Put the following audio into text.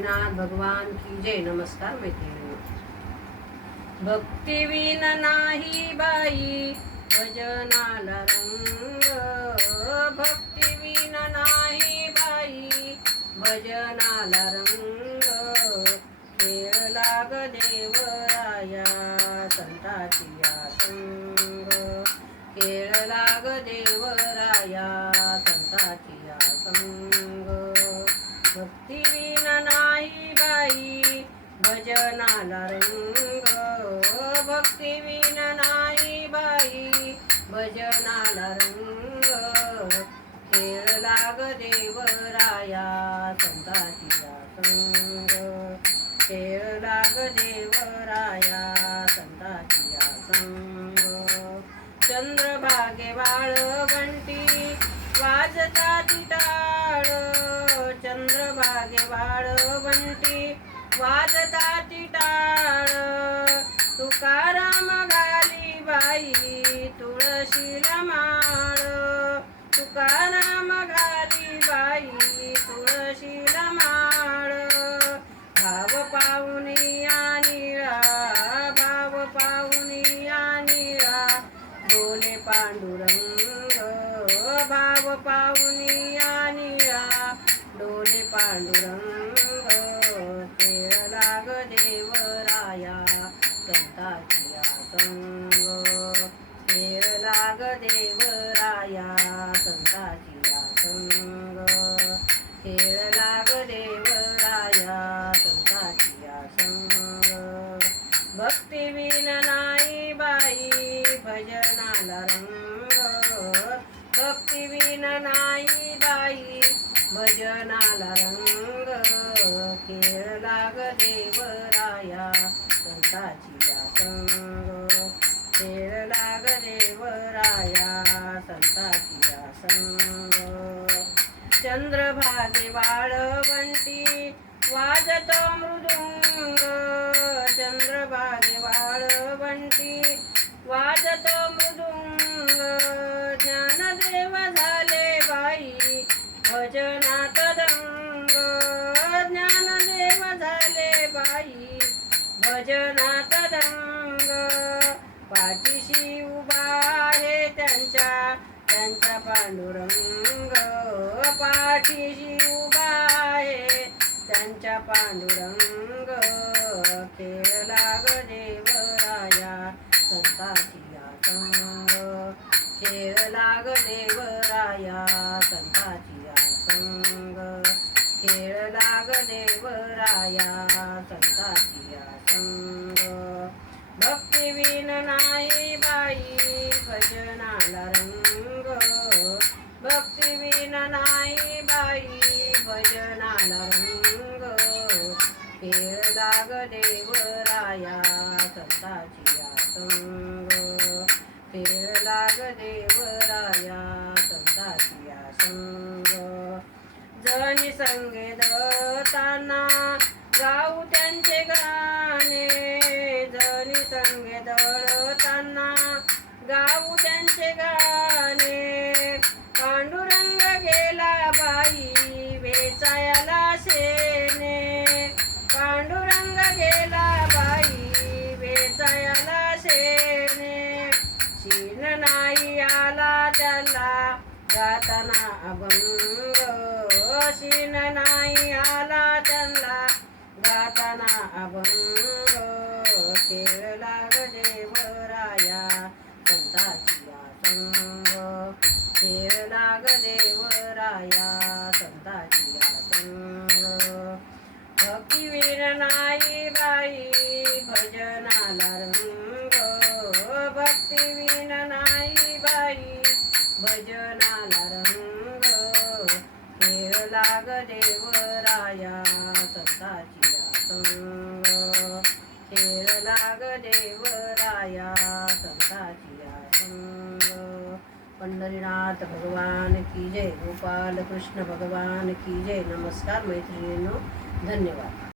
पंढरीनाथ भगवान की जय. नमस्कार मैत्रिणींनो. भक्तिविन नाही बाई भजनाला रंग, भक्तिविन नाही बाई भजनाला रंग. खेळ लाग देवराया संताची संग, खेळ लाग देवराया संताची संग. भक्तिविन नाही बाई भजनाला रंग, भक्तिविन नाही बाई भजनाला रंग. खेळ लाग देवराया संताची संग, खेळ लाग देवराया संताची संग. चंद्रभागे वाळवंटी वाजता टाळ, चंद्रभागे वाळवंटी वाजता टाळ. तुकाराम घाली बाई तुळशीला माळ, तुकाराम घाली बाई तुळशीला माळ. भाव पाहुणी निळा, भाव पाहुणी निळा डोले पांडुरंग, भाव पाहुणी निळा डोले पांडुरंग. खेळ लाग देवराया संताची संग, खेळ लाग देवराया संताची संग, खेळ लाग देवराया संताची संग. भक्तिविन नाही बाई भजनाला रंग, भक्तिविन नाही बाई भजनाला रंग. खेळ लाग देवराया संताची संग, खेळ लाग देवराया संताची संग. चंद्रभागे वाळवंटी वाजतो मृदुंग, चंद्रभागे वाळवंटी वाजतो मृदुंग. ज्ञानदेव झाले बाई भजनात दंग, ज्ञानदेव झाले बाई भजनात दंग. पाठीशी उभा आहे त्यांच्या त्यांचा पांडुरंग, पाठीशी उभा आहे त्यांच्या पांडुरंग. खेळ लाग देवराया संताची संग, खेळ लाग देवराया संताची संग, खेळ लाग देवराया संताची संग. भक्तिविन नाही बाई भजनाला रंग, भक्तिविन नाही बाई भजनाला रंग. खेळ लाग देवराया संताची संग, खेळ लाग देवराया संताची संग. जणी संगे दळताना गाऊ त्यांचे गाणे, जणी संगे दळताना गाऊ त्यांचे गाणे. पांडुरंग गेला बाई वेचायला शेणे, पांडुरंग गेला बाई वेचायला शेणे. शीन नाही आला त्याला गाताना अभंग, शीन नाही आला त्यांना गाताना अभंग. खेळ लाग देवराया संताची संग, खेळ लाग देवराया संताची संग. भक्तिवीर नाही बाई भजनाला रंग, भक्तिवीर नाही बाई भजनाला रंग. खेळ लाग देवराया संताची संग, खेळ लाग देवराया संताची संग. पंढरीनाथ भगवान की जय. गोपाल कृष्ण भगवान की जय. नमस्कार मैत्रिणींनो. धन्यवाद.